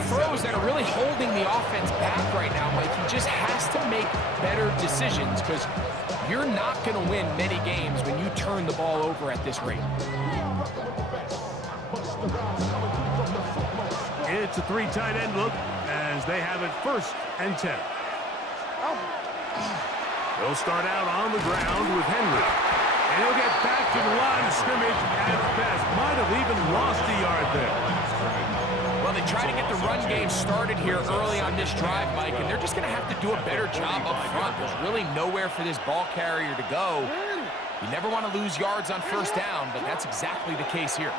the throws that are really holding the offense back right now, Mike. He just has to make better decisions because you're not going to win many games when you turn the ball over at this rate. It's a three tight end look as they have it 1st and 10. They'll start out on the ground with Henry. And he'll get back to the line of scrimmage at best. Might have even lost a yard there. Well, they try to get the run game started here early on this drive, Mike, and they're just going to have to do a better job up front. There's really nowhere for this ball carrier to go. You never want to lose yards on 1st down, but that's exactly the case here.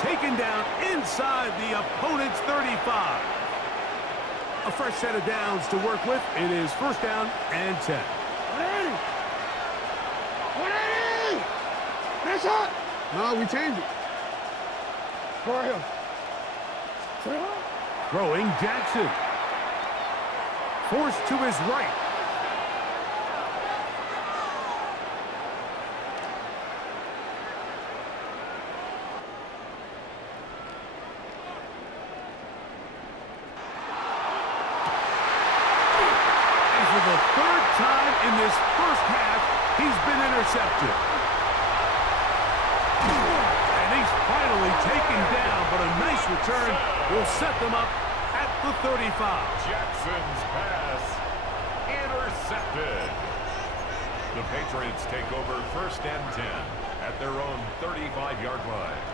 Taken down inside the opponent's 35. A fresh set of downs to work with. It is 1st down and 10. 180! That's hot! No, we changed it. Go right here. Throwing Jackson. Forced to his right. In this 1st half, he's been intercepted. And he's finally taken down, but a nice return will set them up at the 35. Jackson's pass intercepted. The Patriots take over 1st and 10 at their own 35-yard line.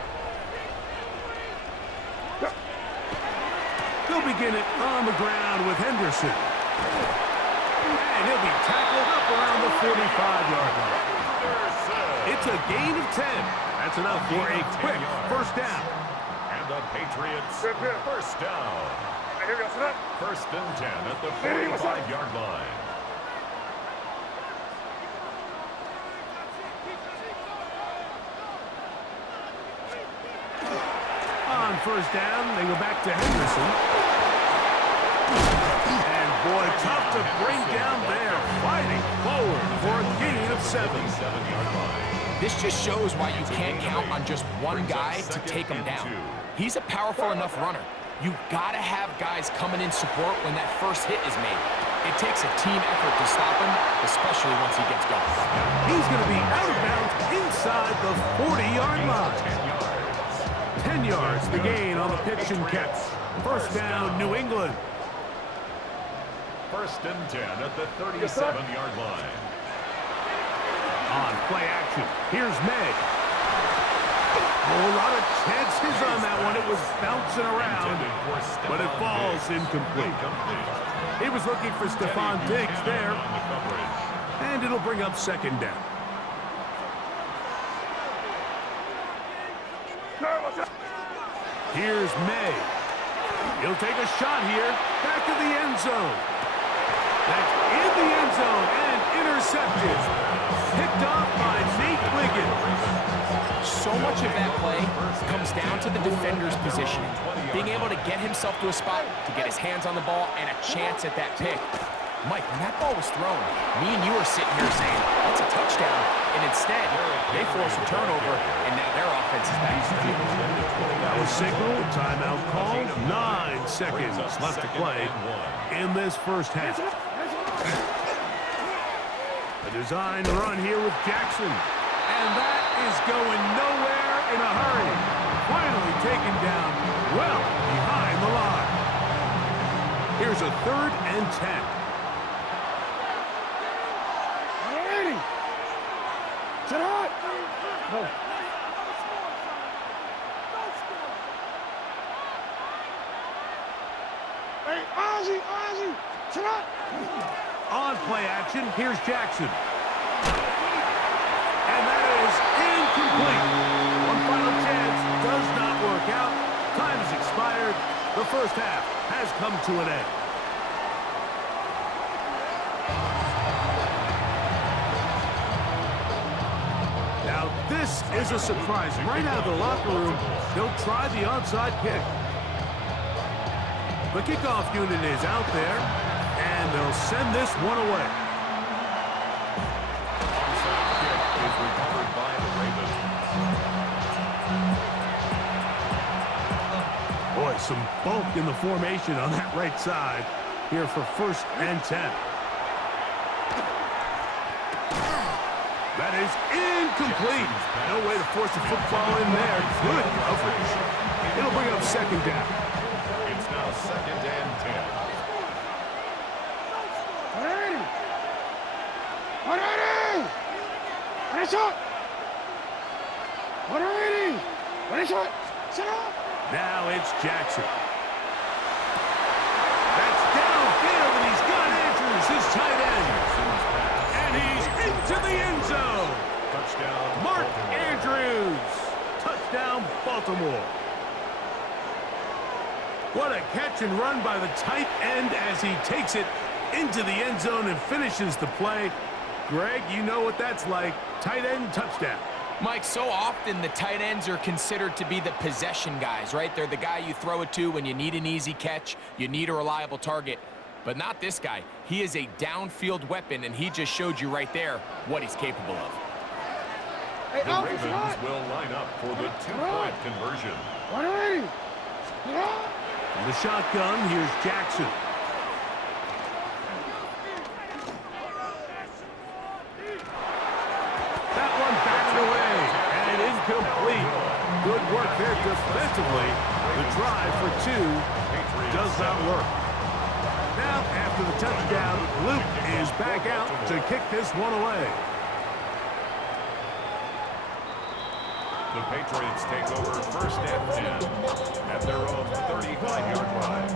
They'll begin it on the ground with Henderson. And he'll be tackled up around the 45-yard line. It's a gain of 10. That's enough for a quick 1st down. And the Patriots 1st down. 1st and 10 at the 45-yard line. On 1st down, they go back to Henderson. Boy, tough to bring down there. Fighting forward for a gain of 7. This just shows why you can't count on just one guy to take him down. He's a powerful enough runner. You got to have guys coming in support when that first hit is made. It takes a team effort to stop him, especially once he gets going. He's going to be out of bounds inside the 40-yard line. 10 yards, the gain on the pitch and catch. 1st down, New England. 1st and 10 at the 37-yard line. On play action, here's May. A lot of chances on that one. It was bouncing around, but it falls incomplete. He was looking for Stephon Diggs there, and it'll bring up 2nd down. Here's May. He'll take a shot here, back to the end zone. That's in the end zone and intercepted. Picked off by Nate Wiggins. So much of that play comes down to the defender's positioning. Being able to get himself to a spot, to get his hands on the ball, and a chance at that pick. Mike, when that ball was thrown, me and you were sitting here saying, that's a touchdown. And instead, they force a turnover, and now their offense is back to the field. That was signal, timeout called. 9 seconds left to play in this 1st half. A design run here with Jackson. And that is going nowhere in a hurry. Finally taken down well behind the line. Here's a 3rd and 10. No. Hey, Ozzie, sit up. On play action, here's Jackson. And that is incomplete. One final chance does not work out. Time expired. The first half has come to an end. Now, this is a surprise. Right out of the locker room, they'll try the onside kick. The kickoff unit is out there, and they'll send this one away. Onside kick is recovered by the Ravens. Boy, some bulk in the formation on that right side here for 1st and 10. That is incomplete. No way to force the football in there. Good coverage. It'll bring up 2nd down. It's now 2nd and 10. 180! 180! What is it? 180! What is it? Sit up! Now it's Jackson. That's downfield, and he's got Andrews, his tight end. And he's into the end zone. Touchdown, Mark Baltimore. Andrews. Touchdown, Baltimore. What a catch and run by the tight end as he takes it into the end zone and finishes the play. Greg, you know what that's like. Tight end touchdown. Mike, so often the tight ends are considered to be the possession guys, right? They're the guy you throw it to when you need an easy catch, you need a reliable target. But not this guy. He is a downfield weapon, and he just showed you right there what he's capable of. Hey, The Alfred, sit Ravens up! will line up for the 2-point conversion. 180! Sit up! In the shotgun, here's Jackson. That one batted away and incomplete. Good work there defensively. The drive for 2 does not work. Now, after the touchdown, Luke is back out to kick this one away. The Patriots take over 1st and 10 at their own 35-yard line.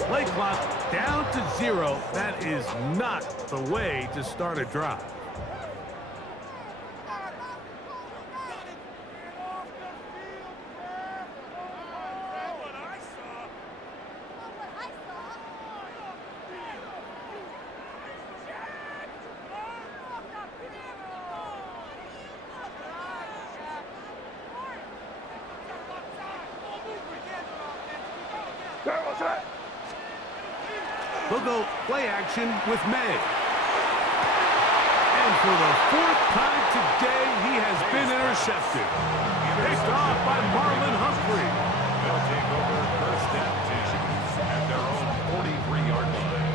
Play clock down to 0. That is not the way to start a drive. They'll go play action with May. And for the 4th time today, he has been intercepted. Picked off by Marlon Humphrey. They'll take over 1st and 10 at their own 43-yard line.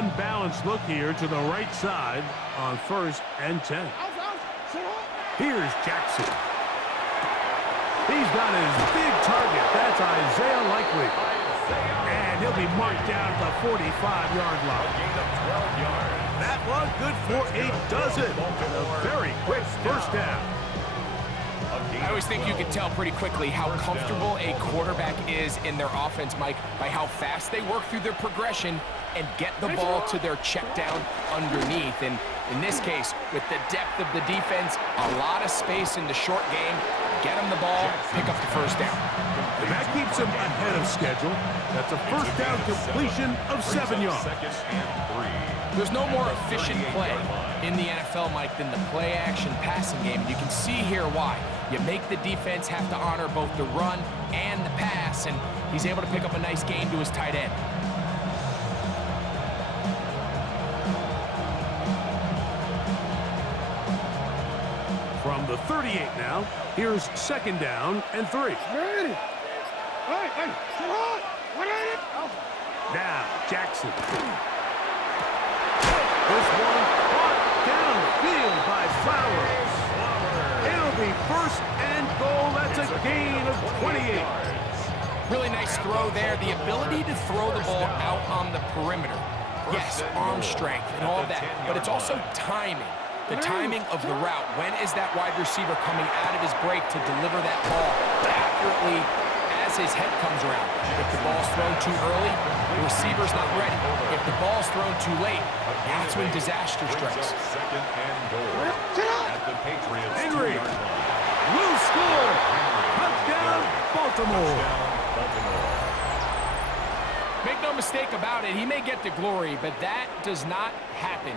Unbalanced look here to the right side on 1st and 10. Sit up! Here's Jackson. He's got his big target. That's Isaiah Likely. And he'll be marked down at the 45-yard line. Gain of 12 yards. That one good for 8 does it. And a very quick first down. I always think you can tell pretty quickly how comfortable a quarterback is in their offense, Mike, by how fast they work through their progression and get the ball to their check down underneath. And in this case, with the depth of the defense, a lot of space in the short game, get them the ball, pick up the first down. And that keeps him ahead of schedule. That's a first down completion of 7 yards. 2nd and 3. There's no more efficient play in the NFL, Mike, than the play-action passing game. And you can see here why. You make the defense have to honor both the run and the pass, and he's able to pick up a nice gain to his tight end. From the 38 now, here's second down and 3. Ready. Hey, hey, sit hard. What are you? Now, Jackson. This one caught downfield by Flowers. It'll be first and goal. That's a gain of 28. Really nice throw there. The ability to throw the ball out on the perimeter. Yes, arm strength and all that, but it's also timing. The timing of the route. When is that wide receiver coming out of his break to deliver that ball accurately as his head comes around? If the ball's thrown too early, the receiver's not ready. If the ball's thrown too late, that's when disaster strikes. Second and goal at the Patriots. Henry 2-yard line. will score. Touchdown, Baltimore. Make no mistake about it, he may get the glory, but that does not happen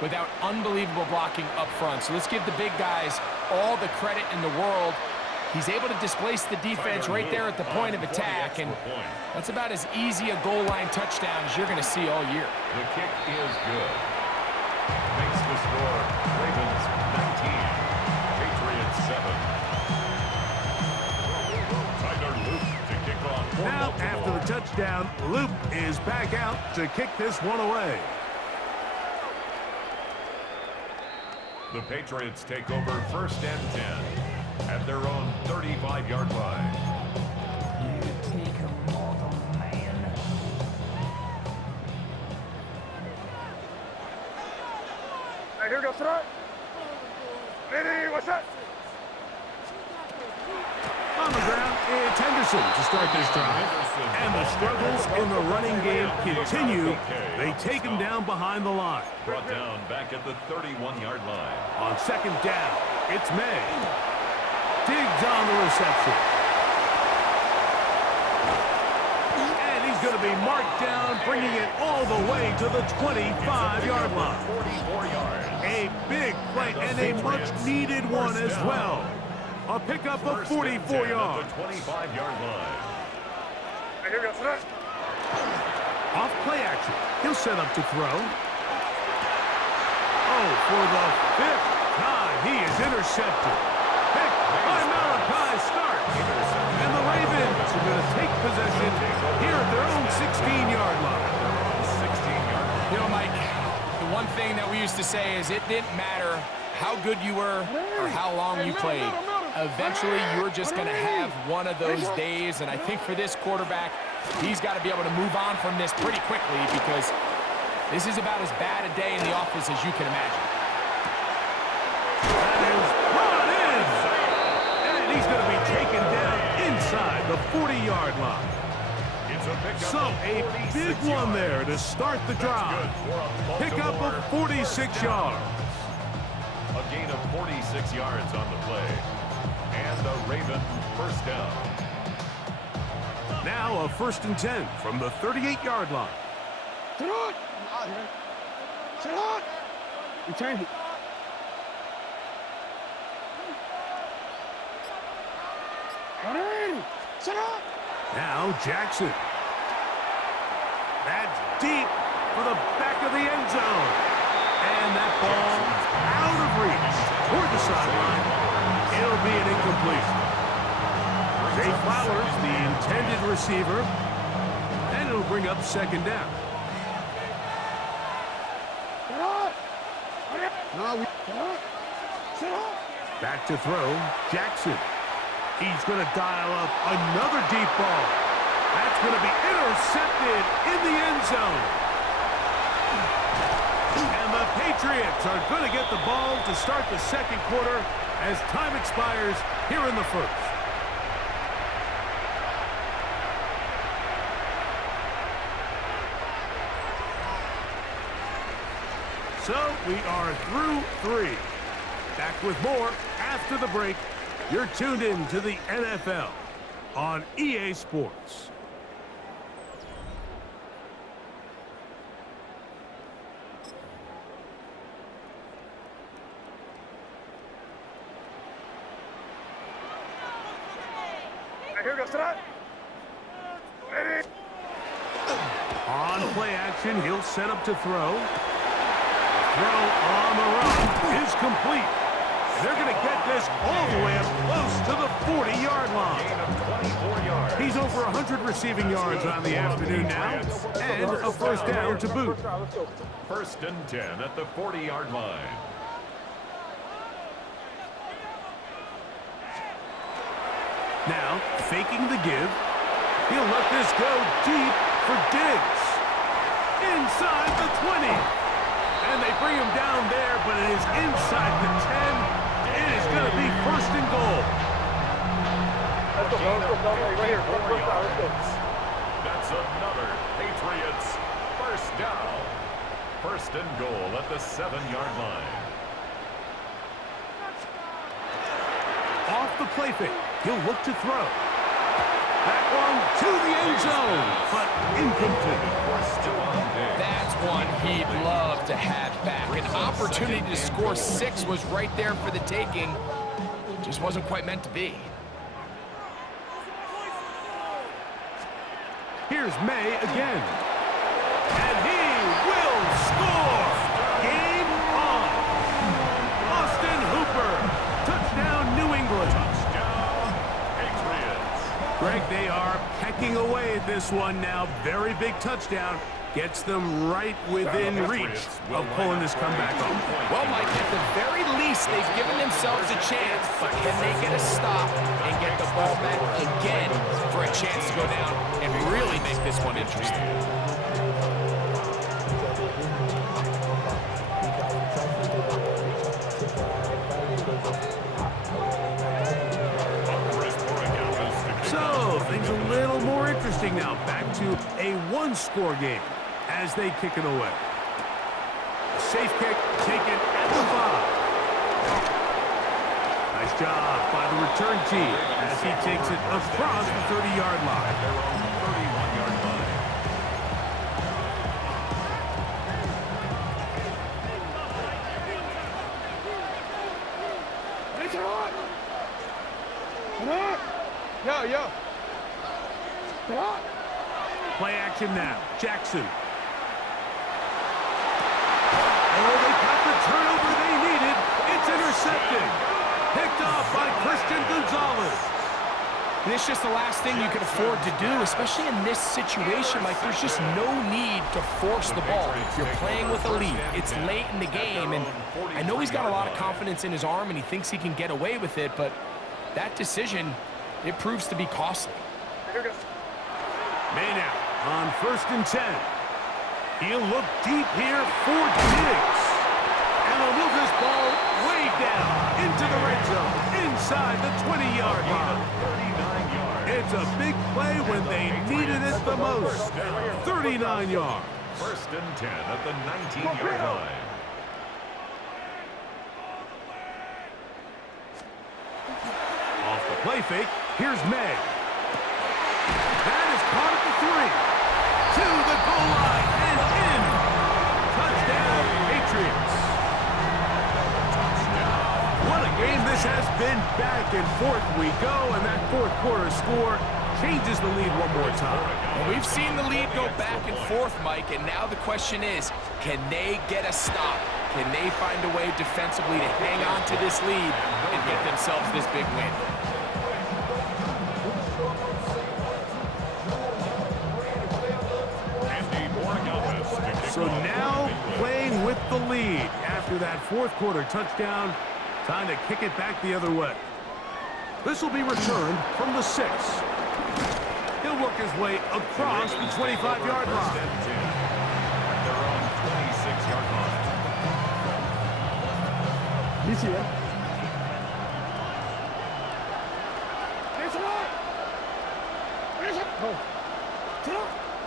without unbelievable blocking up front. So let's give the big guys all the credit in the world. He's able to displace the defense right there at the point of attack, and that's about as easy a goal line touchdown as you're going to see all year. The kick is good. Makes the score Ravens 19, Patriots 7. Tyler Loop to kick off. Now, after the touchdown, Loop is back out to kick this one away. The Patriots take over first and 10 at their own 35-yard line. Hey, here we go, sit hard. Ready, what's up? On the ground, it's Henderson to start this drive. And the struggles in the running game continue. They take him down behind the line. Brought down back at the 31-yard line. On second down, it's May. Diggs on the reception. And he's going to be marked down, bringing it all the way to the 25-yard line. 44 yards. A big play and a much-needed one as well. A pickup of 44 yards. At the 25-yard line. Hey, here we go, sit hard. Off play action. He'll set up to throw. Oh, for the 5th time, he is intercepted. Picked by Malachi Stark. And the Ravens are going to take possession here at their own 16-yard line. 16-yard line. You know, Mike, the one thing that we used to say is it didn't matter how good you were or how long you played. Eventually, you're just going to have one of those days, and I think for this quarterback, he's got to be able to move on from this pretty quickly because this is about as bad a day in the office as you can imagine. That is brought in. And he's going to be taken down inside the 40-yard line. It's a pickup So of a 46 big one yards. there to start the drive. Pickup of 46 yards. A gain of 46 yards on the play. And the Raven first down. Now a 1st and 10 from the 38-yard line. Sit hard. Sit hard. We changed it. Ready. Sit hard. Now Jackson. That's deep for the back of the end zone. And that ball out of reach toward the sideline. It'll be an incompletion. Zay Flowers, the intended receiver. And it'll bring up second down. Sit hard. No, we sit hard. Sit hard. Back to throw, Jackson. He's going to dial up another deep ball. That's going to be intercepted in the end zone. And the Patriots are going to get the ball to start the second quarter as time expires here in the first. So we are through 3. Back with more after the break. You're tuned in to the NFL on EA Sports. Here we go, sit hard. Ready. On play action, he'll set up to throw. Throw on the run is complete. They're going to get this all the way up close to the 40-yard line. Gain of 24 yards. He's over 100 receiving yards on the afternoon now, and a first down to boot. First and 10 at the 40-yard line. Now, faking the give. He'll let this go deep for Diggs. Inside the 20. And they bring him down there, but it is inside the 10. It is going to be first and goal. That's another Patriots first down. First and goal at the 7-yard line. Off the play fake. He'll look to throw. That one to the end zone, but incomplete. That's one he'd love to have back. An opportunity to score 6 was right there for the taking. Just wasn't quite meant to be. Here's May again. And he will score! Game on! Austin Hooper! Touchdown, New England! Touchdown, Patriots. Greg, they are pecking away at this one now. Very big touchdown. Gets them right within reach of pulling this comeback off. Well, Mike, at the very least, they've given themselves a chance, but can they get a stop and get the ball back again for a chance to go down and really make this one interesting? So, things a little more interesting now. Back to a one-score game as they kick it away. Safe kick taken at the 5. Nice job by the return team as he takes it across the 30-yard line. Their own 31-yard line. Yo. Play action now. Jackson. Oh, they got the turnover they needed. It's intercepted. Picked off by Christian Gonzalez. And it's just the last thing you can afford to do, especially in this situation. Like, there's just no need to force the ball. You're playing with a lead. It's late in the game, and I know he's got a lot of confidence in his arm, and he thinks he can get away with it, but that decision, it proves to be costly. May now on first and 10. He'll look deep here for Diggs. And they'll move this ball way down into the red zone, inside the 20-yard line. 39 yards. It's a big play when they needed it the most. 39 yards. First and 10 at the 19-yard line. Off the play fake, here's May. That is caught at the 3. To the goal line and in. Touchdown, Patriots. What a game this has been. Back and forth we go, and that fourth quarter score changes the lead one more time. Well, we've seen the lead go back and forth, Mike, and now the question is, can they get a stop? Can they find a way defensively to hang on to this lead and get themselves this big win? So now playing with the lead after that fourth quarter touchdown. Time to kick it back the other way. This will be returned from the 6. He'll work his way across the 25-yard line. At their own 26-yard line.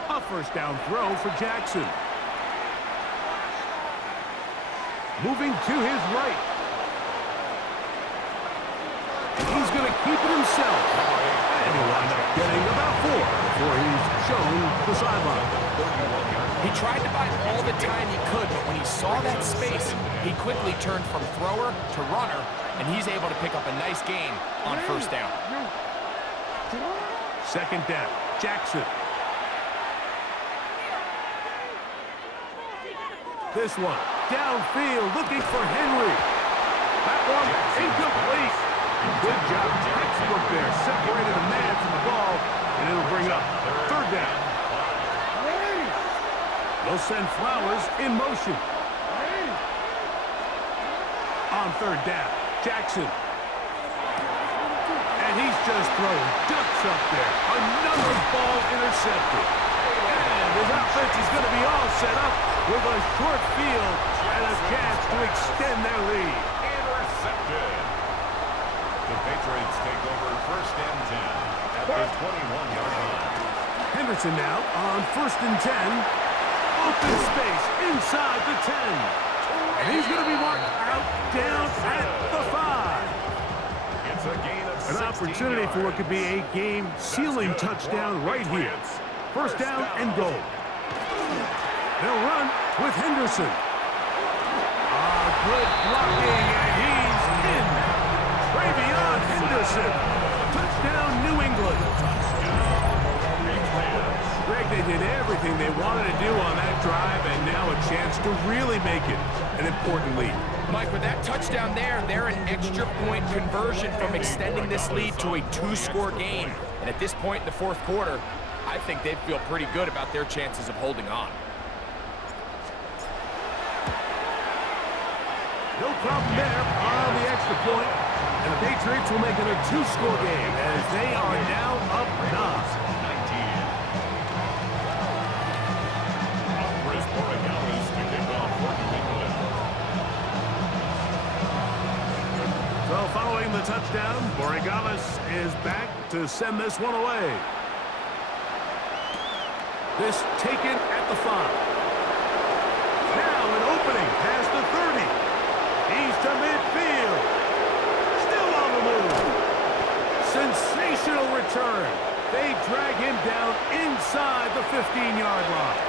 A first down throw for Jackson. Moving to his right. He's going to keep it himself. And he'll wind up getting about 4 before he's shown the sideline. He tried to buy all the time he could, but when he saw that space, he quickly turned from thrower to runner, and he's able to pick up a nice gain on first down. Second down, Jackson. This one, downfield, looking for Henry. That one incomplete. Good job. Textbook there. Separated a man from the ball, and it'll bring up third down. They'll send Flowers in motion. On third down, Jackson. And he's just throwing ducks up there. Another ball intercepted. And his offense is going to be all set up with a short field and a chance to extend their lead. Intercepted. The Patriots take over first and 10 at the 21-yard line. Henderson now on first and 10. Open space inside the 10. And he's going to be marked out down at the 5. It's a gain of 16 An opportunity for what could be a game-sealing touchdown right here. First down and goal. They'll run with Henderson. Good blocking, and he's in. Travion Henderson. Touchdown, New England. Greg, they did everything they wanted to do on that drive, and now a chance to really make it an important lead. Mike, with that touchdown there, they're an extra point conversion from extending this lead to a 2-score game. And at this point in the fourth quarter, I think they feel pretty good about their chances of holding on. No problem there on the extra point. And the Patriots will make it a 2-score game as they are now up 9. Chris Borregales to kick off for New England. So following the touchdown, Borregales is back to send this one away. This taken at the 5. Now an opening past the 30. He's to midfield. Still on the move. Sensational return. They drag him down inside the 15-yard line.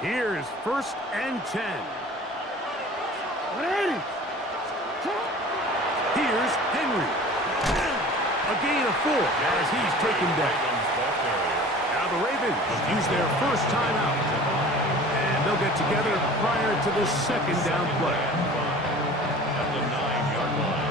Here's first and 10. Here's Henry. A gain of 4 as he's taken down. Now the Ravens use their first timeout. And they'll get together prior to the second down play. At the 9-yard line.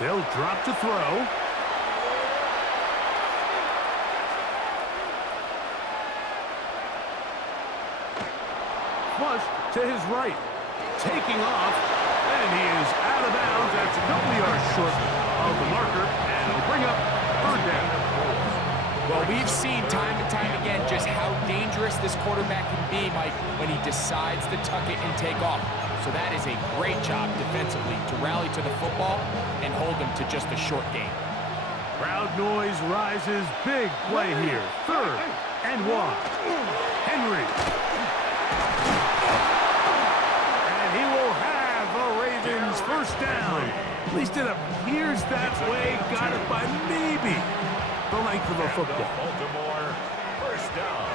They'll drop to throw. Flush to his right. Taking off. And he is out of bounds. That's a couple yards short of the marker. And it'll bring up third down. Well, we've seen time and time again just how dangerous this quarterback can be, Mike, when he decides to tuck it and take off. So that is a great job defensively to rally to the football and hold him to just a short gain. Crowd noise rises. Big play here. Third and 1. Henry. And he will have a Ravens first down. At least it appears that way. Got it by maybe the length of a football. Baltimore, first down.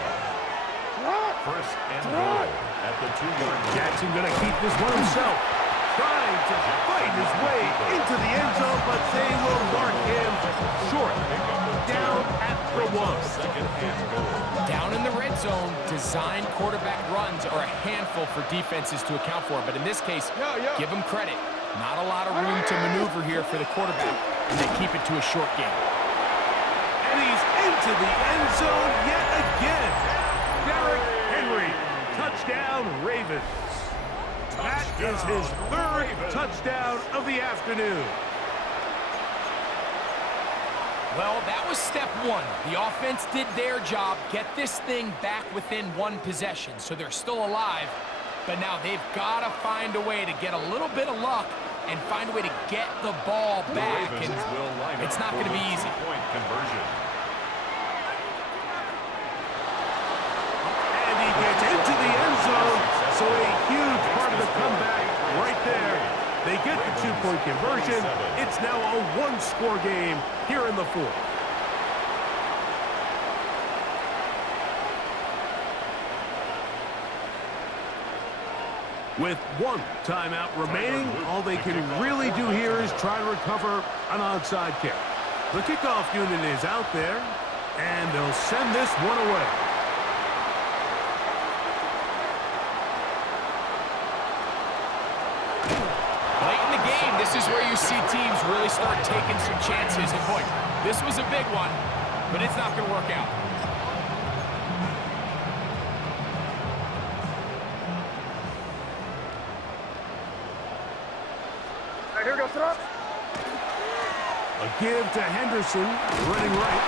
First and goal at the 2-yard line. Jackson going to keep this one himself. Trying to fight his way into the end zone, but they will mark him short. Down at the 1. Second and goal. Down in the red zone, designed quarterback runs are a handful for defenses to account for. But in this case, give them credit. Not a lot of room to maneuver here for the quarterback, and they keep it to a short game. And he's into the end zone yet again. Derrick Henry, touchdown Ravens. That is his third touchdown of the afternoon. Well, that was step 1. The offense did their job, get this thing back within 1 possession, so they're still alive. But now they've got to find a way to get a little bit of luck and find a way to get the ball back. And it's not going to be easy. Point conversion. And he gets into the end zone, so a huge part of the comeback right there. They get the two-point conversion. It's now a one-score game here in the fourth. With one timeout remaining, all they can really do here is try to recover an onside kick. The kickoff unit is out there, and they'll send this one away. Late in the game, this is where you see teams really start taking some chances. And boy, this was a big one, but it's not going to work out. A give to Henderson, running right.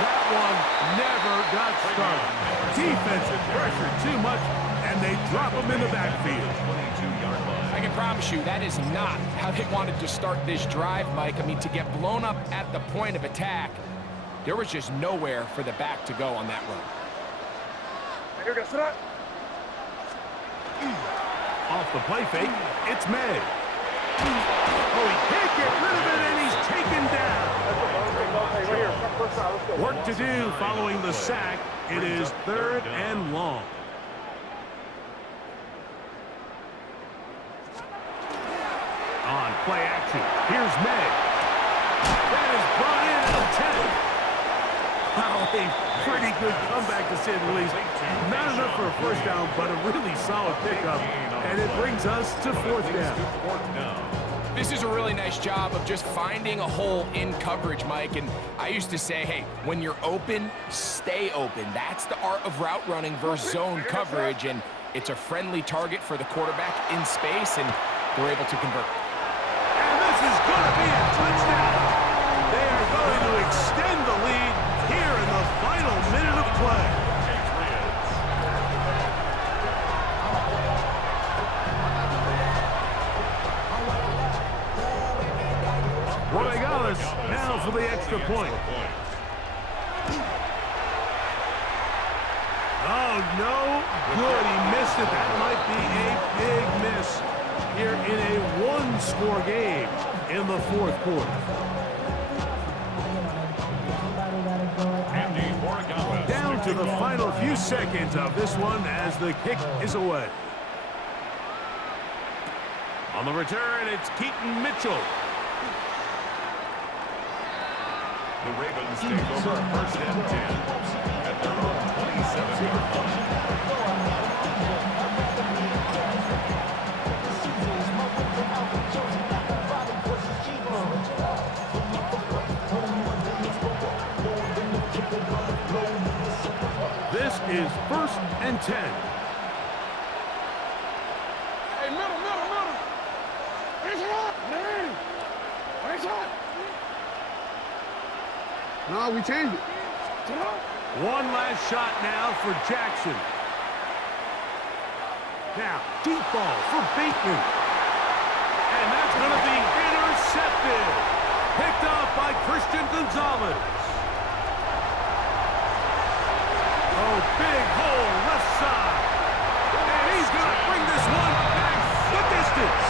That one never got started. Defensive pressure too much, and they drop him in the backfield. I can promise you that is not how they wanted to start this drive, Mike. I mean, to get blown up at the point of attack, there was just nowhere for the back to go on that run. Off the play fake, it's May. Oh, he can't get rid of it, and he's taken down. Work to do following the sack. It is 3rd and long. On play action, here's May. That is brought in at the 10. Wow, a pretty good comeback to say the least. Not enough for a first down, but a really solid pickup. And it brings us to 4th down. This is a really nice job of just finding a hole in coverage, Mike. And I used to say, hey, when you're open, stay open. That's the art of route running versus zone coverage. And it's a friendly target for the quarterback in space, and they're able to convert. And this is going to be a touchdown. They are going to extend the lead here in the final minute of play. Rodriguez now for the extra point. Oh, no good. He missed it. That might be a big miss here in a one-score game in the 4th quarter. Down to the final few seconds of this one as the kick is away. On the return, it's Keaton Mitchell. The Ravens take over 1st and 10 at their own 27-yard line. This is 1st and 10. Hey, middle. It's hot, man. It's hot. No, we changed it. One last shot now for Jackson. Now, deep ball for Bateman. And that's going to be intercepted. Picked off by Christian Gonzalez. Oh, big hole left side. And he's going to bring this one back the distance.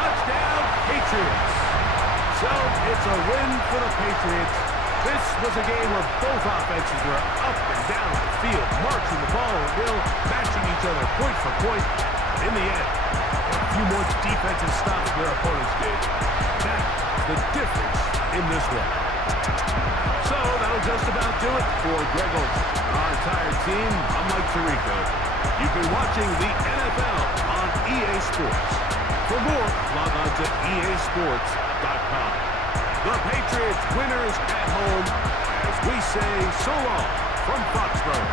Touchdown, Patriots. So it's a win for the Patriots. This was a game where both offenses were up and down the field, marching the ball at will, matching each other point for point. In the end, a few more defensive stops their opponents did. That's the difference in this one. So that'll just about do it for Greg Olsen. Our entire team, I'm Mike Tirico. You've been watching the NFL on EA Sports. For more, log on to easports.com. The Patriots winners at home as we say so long from Foxborough.